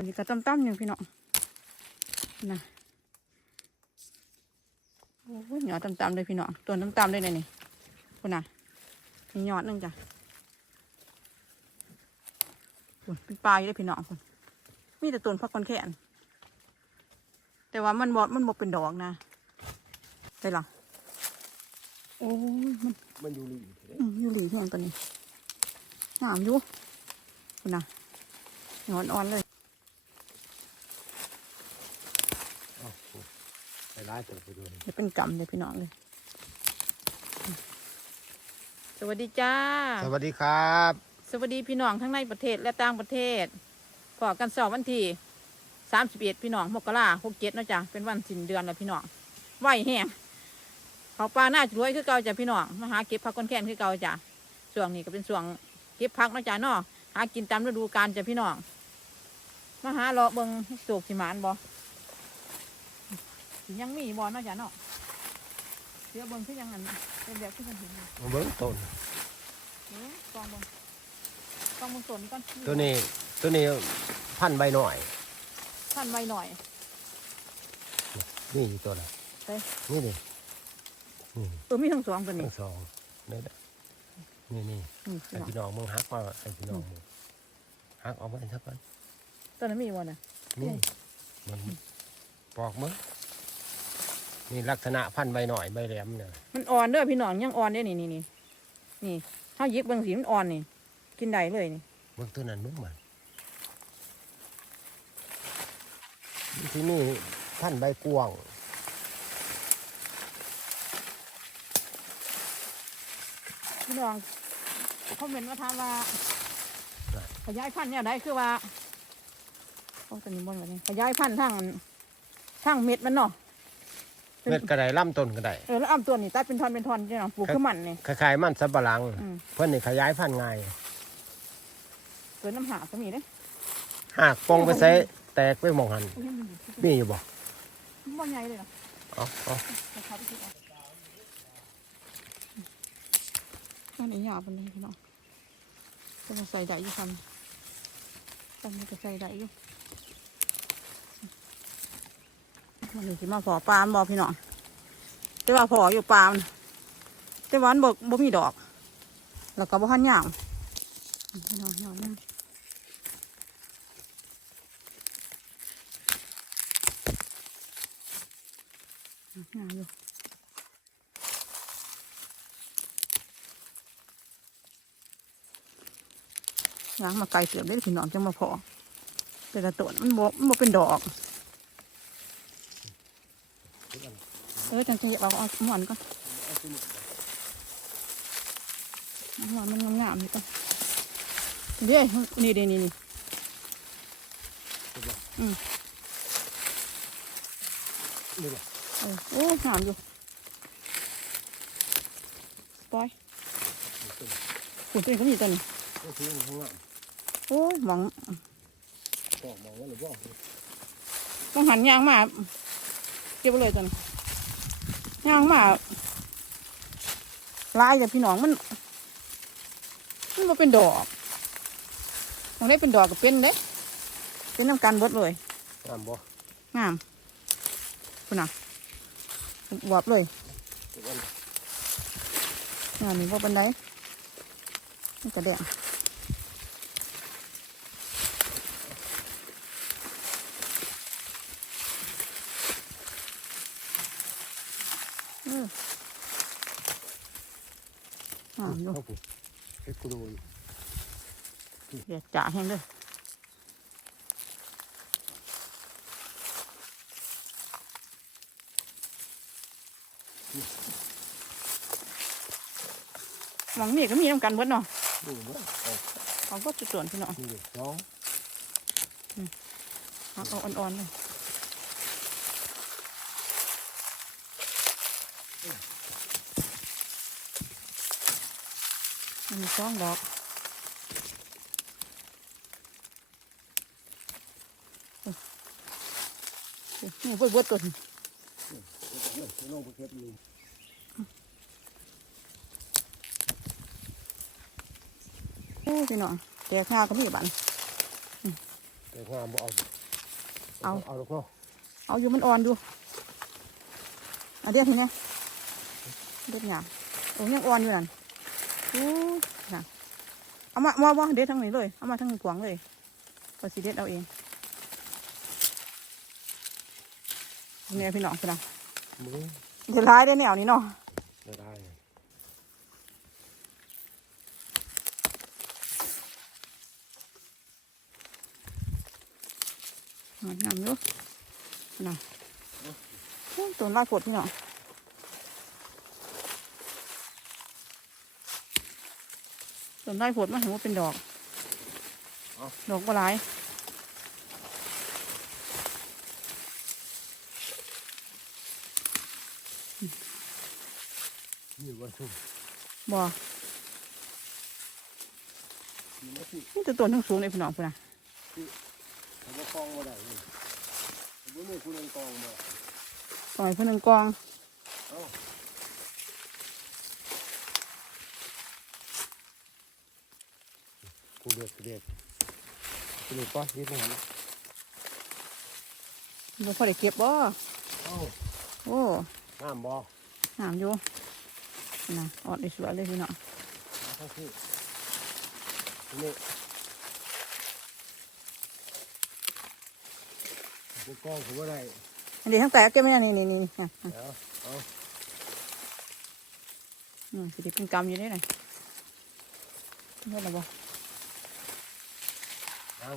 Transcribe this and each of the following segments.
อันนี้ก็ตั้มๆอย่างพี่น้องนะโอ้ยหยอดตั้มๆเลยพี่น้องตัวตั้มๆเลยนะนี่คุณน่ะมีหยอดหนึงจ้ะคุณเป็นปลาอยู่เลยพี่น้องคุณมีแต่ต้นพักคนแขนแต่ว่ามันบอมันบอเป็นดอกนะได้หรอโอ้ยมันมันอยู่นี่อืมอยู่หลีแห้งตัวนี้งามอยู่คุณน่ะหยอดอ่อนเลย อ้าวไป ร้ายตัวไปดูจะเป็นกรรมเลยพี่น้องเลยสวัสดีจ้า สวัสดีครับ สวัสดีพี่น้องทั้งในประเทศและต่างประเทศพอกันสอบวันที่สามสิบเอ็ดพี่น้องมกราหกเจ็ดนาะจ้ะเป็นวันสิ้นเดือนแล้วพี่น้องไหวแห้งเขาปลาหน้าจะรวยคือเก่าจ้ะพี่น้องมาหาเก็บผักก้นแค้นคือเก่าจ้ะช่วงนี้ก็เป็นช่วงเก็บผักเนาะจ้ะเนาะหากินตามฤดูกาลจ้ะพี่น้องมาหาเลาะเบิงโศกสิหมานบ่สิ ยังมีบ่เนาะจ้ะเนาะเดี๋ยวเบิงคือยังอันเป็นแบบที่ฉันเห็นอยู่มาเบิ้งต้นเออกองเบิงกองเบิงต้นก่อนตัวนี้ตัวนี้พันใบหน่อยท่านไวหน่อย นี่อยู่ตัวละเฮ้ยนี่นี่นี่ตัวมีทั้งสองตัวนี้ทั้งสองนี่เด้อนี่นี่นี่ให้พี่น้องมึงฮักมาให้พี่น้องมึงฮักออกมาให้ทักกันตัวนั้นมีบ่น่ะนี่มันปอกมึง นี่ลักษณะพันใบหน่อยใบแหลมเนี่ยมันอ่อนเด้อพี่น้องยังอ่อนเด้อนี่นี่นี่นี่ถ้ายิบบางสีมันอ่อนนี่ กินได้เลยนี่เบิ้งตัวนั้นมึงมันที่นี่พันใบกวางพี่น้องเขาเมนต์มาถามว่าขยายพันธุ์เนี่ยได้คือว่าโอ้ตัวนี้บนแบบนี้ขยายพันธุ์ทางทางเม็ดมันเนาะ เม็ดกระไดล่ำต้นกระไดเออแล้วอ้ำตัวนี่ตัดเป็นท่อนเป็นท่อนพี่น้องปลูกขึ้นมันนี่ คล้ายๆมันสับปะหลัง อืม เพื่อนนี่ขยายพันธุ์ง่ายเกิดน้ำหาก็มีเด้หากปองไปใส่แตกไปหมองหันโอ้ยมันอยู่นี่อยู่บ่บ่ใหญ่เลยเหรอเอาเอาเอาเข้าไปสิเอาอันนี้ยาวปานนี้พี่น้องจะมาใส่ได้อยู่คำตอนนี้ก็ใส่ได้อยู่ มันนี่สิมาพอปลามบอพี่น้องแต่ว่าพออยู่ปลามแต่วันบกบ่มีดอก แล้วก็บ่ทันยาวพี่น้องยาวมากยาวอยู่ล้างมาไกลเสือได้พี่น้องจังมาพอแต่ละตัวมันบ่มันบ่เป็นดอก เออจังจะเอาเอาหมอนก่อนหมอนมันงามๆนี่ก่อนเดี๋ยวนี่เดี๋ยวนี่นี่อืมนี่บ่โอ้งามอยู่ปอยขุดตัวนี้ก็มีตัวนี้โอ้ยหมองมองว่าหรือบ่ต้องหันยางมาเก็บไว้เลยตอนนี้ ยางมาลายจากพี่น้องมัน มันมาเป็นดอกมันได้เป็นดอกก็เป็นเด้เป็นน้ำกันเบิดเลยงามบ่งามคุณน่ะบวบเลยงานนี้ว่าเป็นไดนี่กระแดงเอออ่าดู เอาปุ๊บเฮ็ดกูดู เดี๋ยวจ่าแห้งเลยหวังนี่ก็มีน้ำกันเบิดเนาะนี่บ่เอาเขาก็จุดส่วนพี่เนาะนี่สองเอาอ่อนๆเลยมันมีสองดอกโอ้โอ้ นี่เบิดบิดตัวนี้ลงไปเก็บนี่โอ้พี่น้องแตกหน้าก็มีบันแต่งามบ่เอาเอาเอาลูกเนาะเอาอยู่มันอ่อนอยู่อันเดียวทีเนี้ยเด็ดหยาโอ้ยังอ่อนอยู่นั่นอู้น่ะเอามาว่าว่าเด็ดทั้งนี้เลย เอามาทั้งขวางเลยก็สิเด็ดเอาเอง เนี่ยพี่น้องพี่น้องมือจะร้ายได้แนวนี้เนาะจะได้งามงามอยู่น่ะโอ้ยตัวลายกดพี่น้องตัวลายกดมันเห็นว่าเป็นดอก ดอกก็หลาย นี่ว่าชุ่มบ่นี่มาสินี่ตัวต้นทั้งสูงเลยพี่น้องพี่นะทำว่ากองมาได้เลยบ่มีคุณเองกองมาปล่อยเพื่นหนึ่งกองเอ้ากูเดือดกูเดือดกูเดือดป่ะนิดนึงนะบ่พอได้เก็บบ่เอ้าโอ้น้ำบ่งามอยู่ นะออดได้สวยเลยพี่น้องมาทั้งที่นี่กูกองผมว่าได้อันนี้ทั้งแตกเก็บไม่ได้นี่นี่นี่นี่อะอะเดี๋ยวเอาอืมสิได้เป็นกำอยู่ได้ไหนเฮ็ดแล้วบ่เอา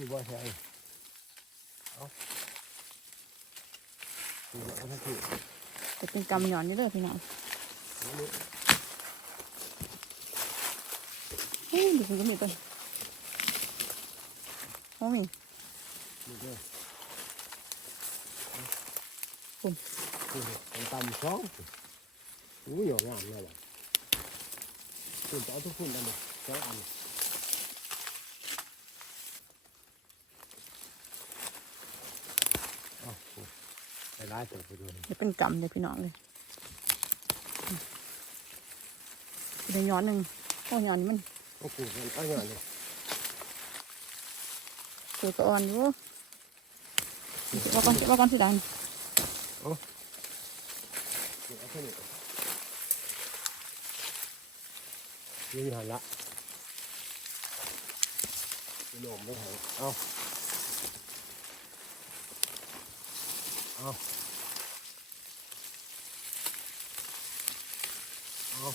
นี่บ่ใช่เอาดูเอาทั้งที่ จะเป็นกำหย่อนอยู่เด้อพี่น้องเฮ้ยดูคุณก็มีต้นโอ้มีนี่เด้อปุ่มนี่เป็นตำสองอู้ยหยอกงามเลยว่ะคุณจะเอาทุกคนกันเลยสองอันเอา ไปไล่ตัวไปดูจะเป็นกำเลยพี่น้องเลยอืมสิได้หย้อนหนึ่งโอ้หย้อนนี่มันโอ้โหมันเอาอย่างนี้ตัวก็อ่อนอยู่เก็บว่าก่อนเก็บว่าก่อนสิดันเอาแค่นี้นี่หันละโยมไม่หันเอาเอาเอา ม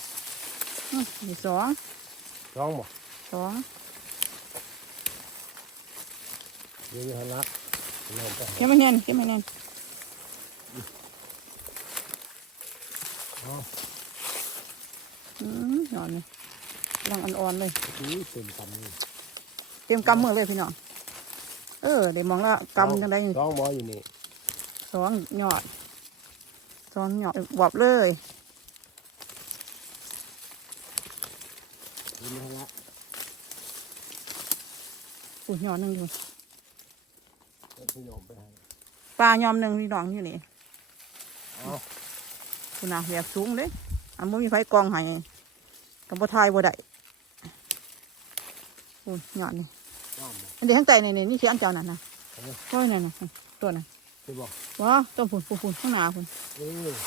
มีสองลองบ่สองนี่หันละโยมไปเก็บไม่แน่นเก็บไม่แน่นเอาอืมหย้อนเลยกำลังอ่อนๆเลยนี่เต็มตำนี่เตรียมกำมือเลยพี่น้องเออเดี๋ยวมองละกำจังไดลองบ่อยู่นี่สองหยอดสองหยอดบวบเลย นี่หันละอุ้ยหยอดหนึ่งอยู่ให้โยมไปให้ปลายอมหนึ่งพี่น้องอยู่นี่เอาคุณน่ะแบบสูงเลยอันบ่มีไฟกองให้กับบ่ทายบ่ได้อุ้ยหยอดนี่น้ำบ่อันเดี๋ยวทั้งใจนี่นี่นี่คืออันเจ้านั่นนะโอ้ยนั่นน่ะตัวนั้นใช่บ่ว้าต้นผุนผุนผุนข้างหน้าผุนเออ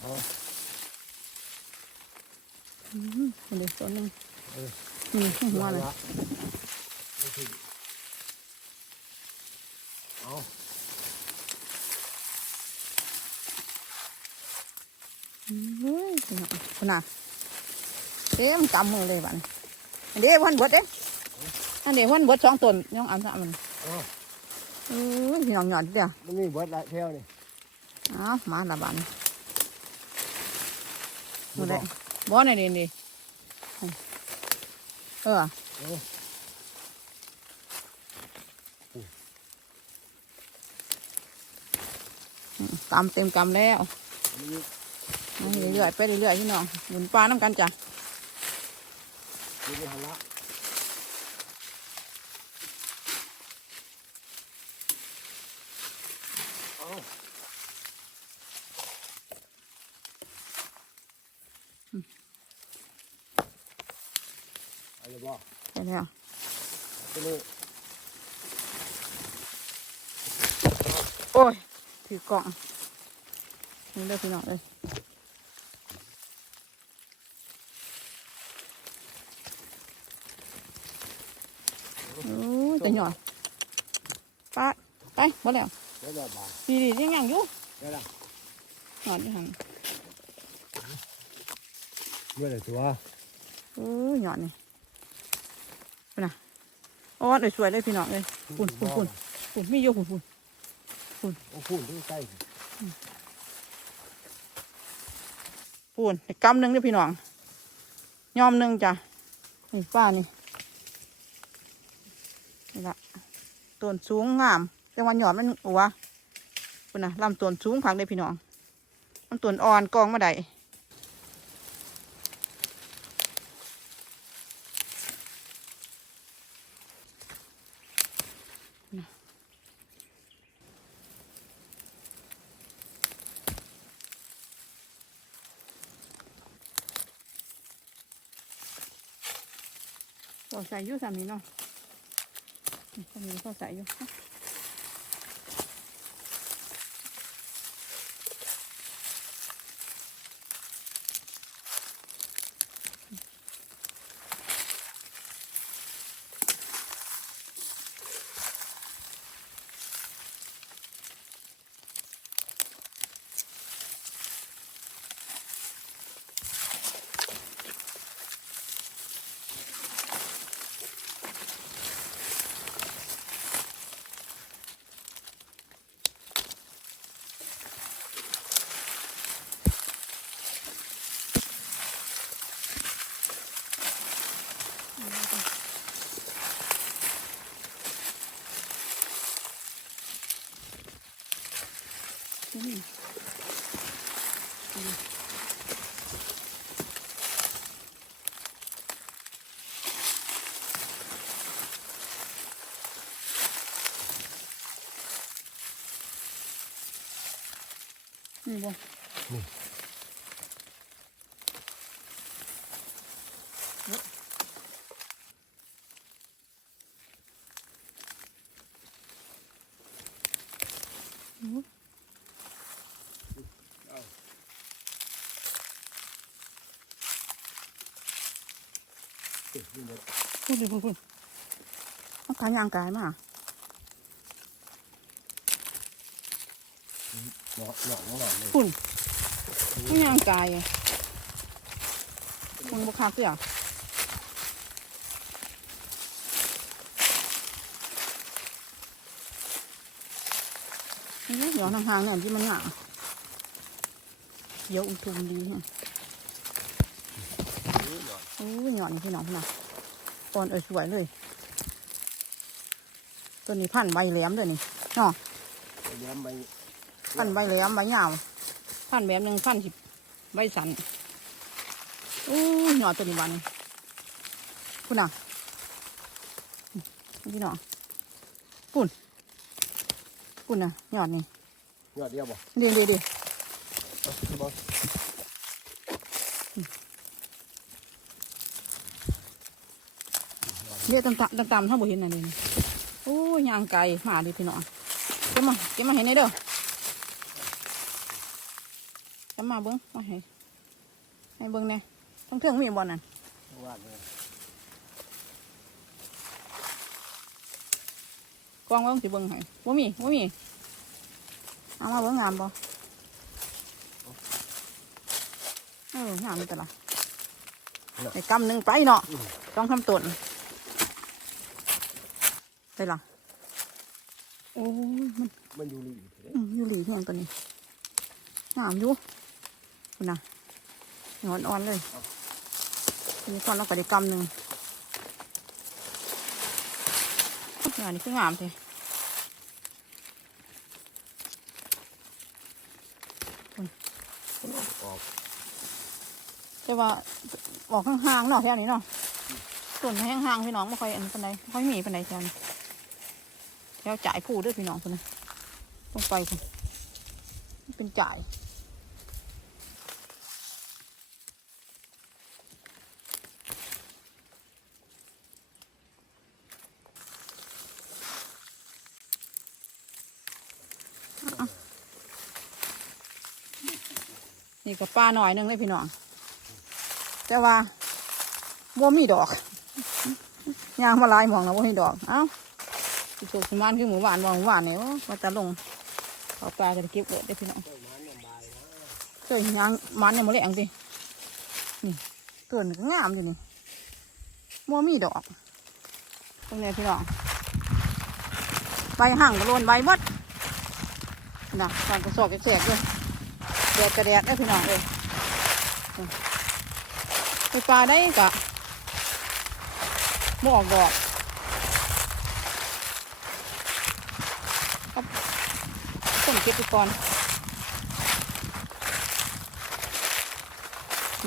เอา อืมคนเดียวตัวหนึงเออนี่ข้างหัวเลยเอาสิเอาเฮ้ยพี่น้องคุณน่ะเต็มกำมือเลยบัดนี้อันเดียววันเบดเด้อันเดียววันเบดสองต้นยังอันสามมันเอาเออพี่น้องหยอดเดียวมันมีเบิดหลายแถวนี่อ้าวมาละบัดนมาเลย บ่อนี่นี่เออเออกำเต็มกำแล้วเรื่อยๆไปเรื่อยๆพี่น้องหมุนปลาน้ำกันจ้ะ นี่หันละเอา เอาเลยบ่ไปแล้วไปตัวนี้โอ้ย ถือกล่องนี่เด้อพี่น้องเอ้ยโอ้ยแต่หยอดปะไปหมดแล้วแล้วแบบบาดีดียังยังอยู่แล้วล่ะหยอดอยู่หันเมื่อไหร่ตัวโอ้ยหยอดนี่เป็ นน่ะโอ้ยเดี๋ยวสวยเลยพี่น้องเลยปุ่นปุ่นปุ่นปุ่นมีอยู่ปุ่นปุ่นโอ้พุ่นที่ใกล้ปุ่นอีกกำหนึ่งเด้อพี่น้องยอมหนึ่งจ้ะนี่ป้านี่นี่ละต้นสูงงามแต่วันหยอดมันอัวปุ่นน่ะลำต้นสูงผักเลยพี่น้องมันต้นอ่อนกองมาได้ ใส่อยู่สามีเนาะสามีเขาใส่อยู่ อืมนี่บ่ พูดดิพูดพูดเอาขายยางกายมาหนอกหนอกหนอกเลยพุ่นไม่ยางกายอะมึงบุคักเสียนี่ เดี๋ยวห่างๆเนี่ยที่มันหนาเดี๋ยวอุ้มทุมดีเนี่ยโอ้ยหย่อนพี่น้องพี่น้องตอนเอ่ยสวยเลยตัวนี้พันใบแหลมด้วยนี่เนาะแย้มไปพันใบแหลมใบยาวพันแบบหนึ่งพันสิบใบสันโอ้ยหยอดตัวนี้วันคุณน่ะพี่น้องปุ่นปุ่นน่ะหยอดนี่ ยอดเดียวบ่เดียวเดียวเดียวบ่เดี๋ยวต่ำๆต่ำๆถ้าบ่เห็นอะไรนี่โอ้ยยางไก่มาดิพี่น้องเก็บมาเก็บมาเห็นได้เด้อเก็บมาเบิ้งมาให้ให้เบิ้งเนี่ยต้องเทื่องมีบอลนั่นว่าเลยกองเบิ้งสิเบิ้งให้บ่มีบ่มี เอามาเบิ้งงามบ่เอองามแต่ละไอ้กำหนึ่งไปเนาะต้องทำต้นไปละโอ้ยมันมันอยู่นี่เด้อืมอยู่หลีเพียงตัวนี้งามอยู่คุณน่ะหงอนอ่อนเลยทีนี้ก่อนเราไปได้กำหนึ่งงานนี้คืองามเท่อ แต่ว่าบอกห่างๆเนาะแค่นี้เนาะส่วนห่างๆพี่น้องไม่ค่อยอันป็นใดไม่ค่อยมีเป็นไรแค่นี้แถวจ่ายผู้ด้วยพี่น้องคนนึงต้องไปคนเป็นจ่ายนี่ก็ปลาหน่อยนึงเลยพี่น้อง แต่ว่าบ่มีดอกยางมาลายมองแล้วบ่มีดอก เอ้าโชคสมานคือหมู่บ้านบ่หมู่บ้านนี่โอ้มาตะลงเอาปลากันเก็บเลยได้พี่น้องเนี่ยบายนะเจ้ยางมันเนี่ยมาแรงดินี่ต้นก็งามอยู่นี่บ่มีดอกตรงนี้พี่น้องใบห่างก็โลนใบมดนะตอนกระสอบแสกเลยแดดกระแดดได้พี่น้องเลย ปปลาได้กะบ่ออกดอกครับต้นเก็บไปก่อน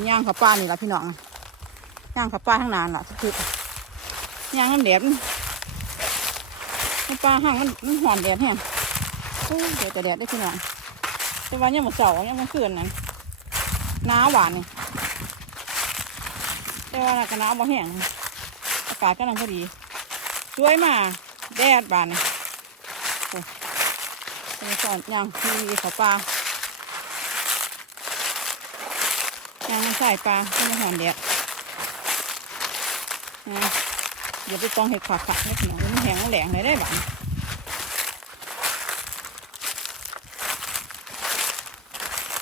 ย่างขับปลานี่ละพี่น้องย่างขับปลาทั้งนานละทุกๆย่างน้ำแดดมันปลาห่างมันมันหอนแดดแห้งโอ้เดี๋ยวแต่แดดได้พี่น้องแต่ว่ายังมาเสาร์ยังมาคืนนั่นหนาหวานนี่ ว่าก็หนาวบ่แห้งอากาศก็ลังพอดีสวยมากแดดบานนี่โอ้ยเป็นสอนย่างมีขับปลายางมันใส่ปลาที่มันหอนเดียดนะเดี๋ยวไปต้องเห็ดขาขาให้หน่อยมันแห้งแหลงเลยได้บ้าง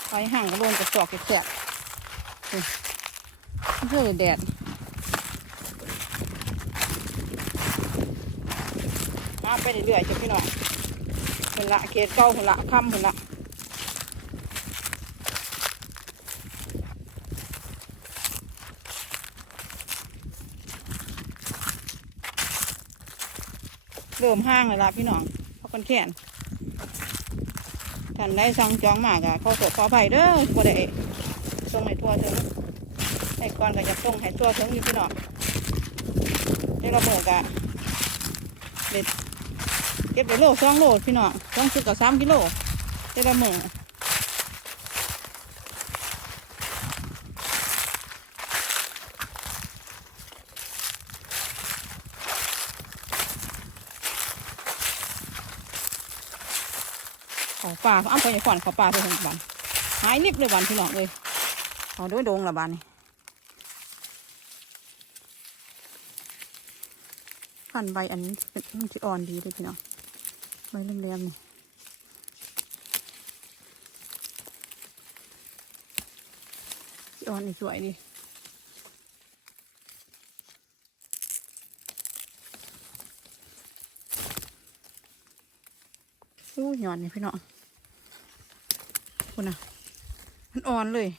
ไปห่างก็โดนกระสอบกระแสบนี่มัน เพื่อแดดมาไปเรื่อยๆจ้ะพี่น้องคนละเกศเก้าคนละค่ำคนละเริ่มห้างเลยละพี่น้องเพราะคนแขนท่านได้สั่งจองหมากอะเขาตรวจขอไปเด้อบ่ได้ส่งให้ทั่วถึง ให้ก่อนก็จะส่งให้ทั่วถึงอยู่พี่น้องได้ระเบิดกะเด็ดเก็บไปโลสองโลพี่น้องสองสิบกับสามกิโลได้ละมือเขาป่าเขาเอาไปในขวัญเขาป่าไปทั้งวันหายนิบเลยวันพี่น้องเลยเอาด้วยดงละบานนี่ พันใบอันนี้เป็นที่อ่อนดีเลยพี่น้องใบเรียมๆนี่ที่อ่อนนี่สวยดีอู้หย่อนนี่พี่น้องคุณน่ะมันอ่อนเลย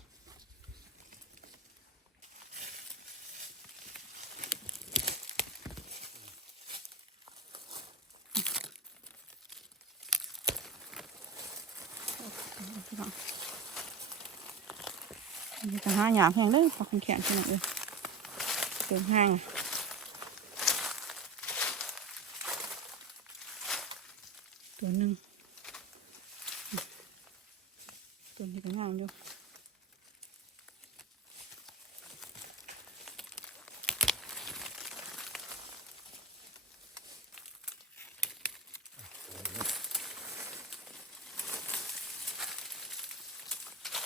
พี่น้องมีแต่ ห้าหยาบแห้งเลยพอคนแขนพี่น้องเลยเติมห้างอะตัวหนึ่งตัวนี้ก็งามอยู่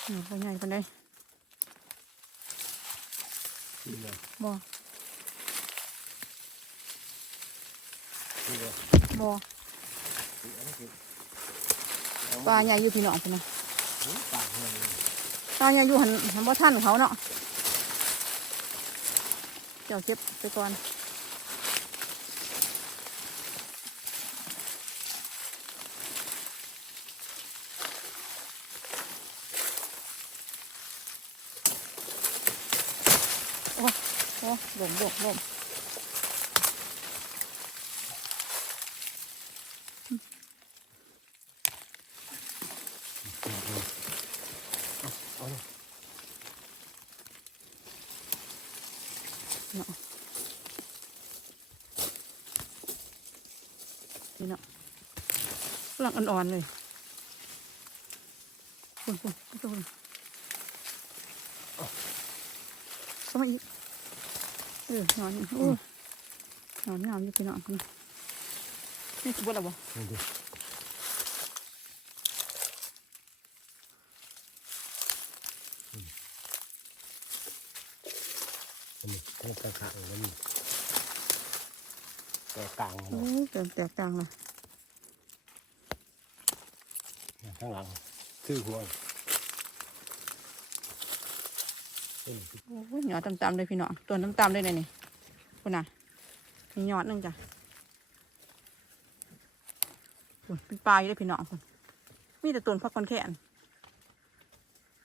หนูตัวใหญ่คนได้นี่เลย บ่นี่เลยบ่อันนี้คือปลาใหญ่อยู่พี่น้องพี่น้องปากเลยปลาใหญ่อยู่หันหันบ่ท่านเขาเนาะเจ้าเก็บไปก่อนโอ้ โอ้หล่มหล่มหล่มเอาเลยนี่เนาะกำลังอ่อนๆเลย ออนอนโอ้นอนงามอยู่พี่น้องคุณนี่คือบ่ละบ่มันมีกระขังมันมีแตกต่างเลยแตกแตกต่างเลยข้างหลังชื่อหัว โอ้ยหยอดต่ำๆเลยพี่น้องตัวต่ำๆเลยนี่ยนี่คุณน่ะมีหยอดนึงจ้ะพุ่นเป็นปลาอยู่เลยพี่น้องคุณมีแต่ต้นพักคนแขน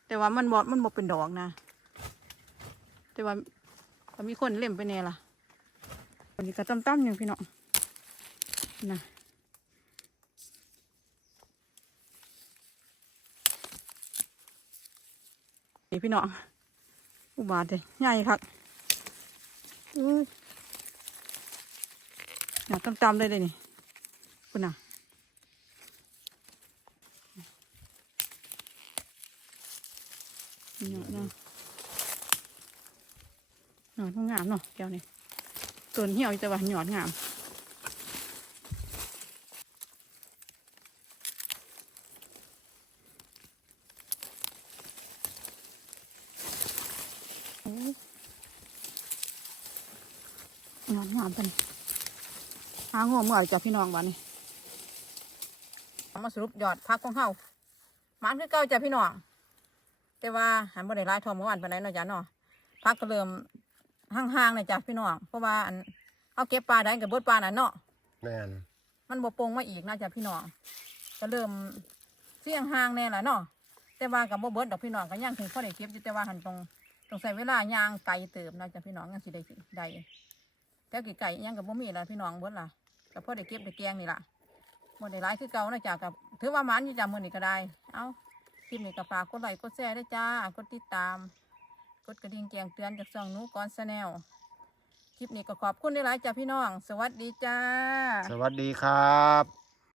แต่ว่ามันบอดมันบอดเป็นดอกนะ แต่ว่ามีคนเล่มไปแน่ล่ะวันนี้ก็ต่ำๆอย่างพี่น้องนะนี่พี่น้อง อุบาทเลยใหญ่ครับอุ้ยหนาตำๆเลยเลยนี่คุณน่ะหยอดเนาะหยอดงามเนาะแก้วนี่ต้นเหี่ยวอยู่แต่ว่าหยอดงามโอ้ยหยอดงามเป็นหางัวเมื่อยจ้ะพี่น้องบ้านนี้เอามาสรุปยอดพักของเฮามันคือเก่าจ้ะพี่น้อง แต่ว่าหันบ่ได้หลายเทอเมื่อวานปานใดเนาะจ้ะเนาะพักก็เริ่มห่างๆเลยจ้ะพี่น้อง เพราะว่าอันเอาเก็บปลาได้กับเบิดปลาน่ะเนาะแม่นมันบ่โปร่งมาอีกนะจ้ะพี่น้องก็เริ่มเสี่ยงห่างแน่ละเนาะแต่ว่ากับบ่เบิดดอกพี่น้องก็ยังถึงพอได้เก็บอยู่แต่ว่าหันตรงต้องใส่เวลาย่างไกลเติมนะจ้ะพี่น้องยังสิได้กินได้ แต่กี่ไก่ยังกับบ่มีละพี่น้องเบิดล่ะกับพ่อได้เก็บได้แกงนี่ล่ะบ่ได้หลายคือเก่านะจ้ะกับถือว่ามันอยู่จ้ะมื้อนี่ก็ได้ เอ้าคลิปนี้ก็ฝากกดไลค์กดแชร์ได้จ้ากดติดตาม กดกระดิ่งแจ้งเตือนจากช่องนู้ก่อนชนแนลคลิปนี้ก็ขอบคุณหลายจ้ะพี่น้อง สวัสดีจ้า สวัสดีครับ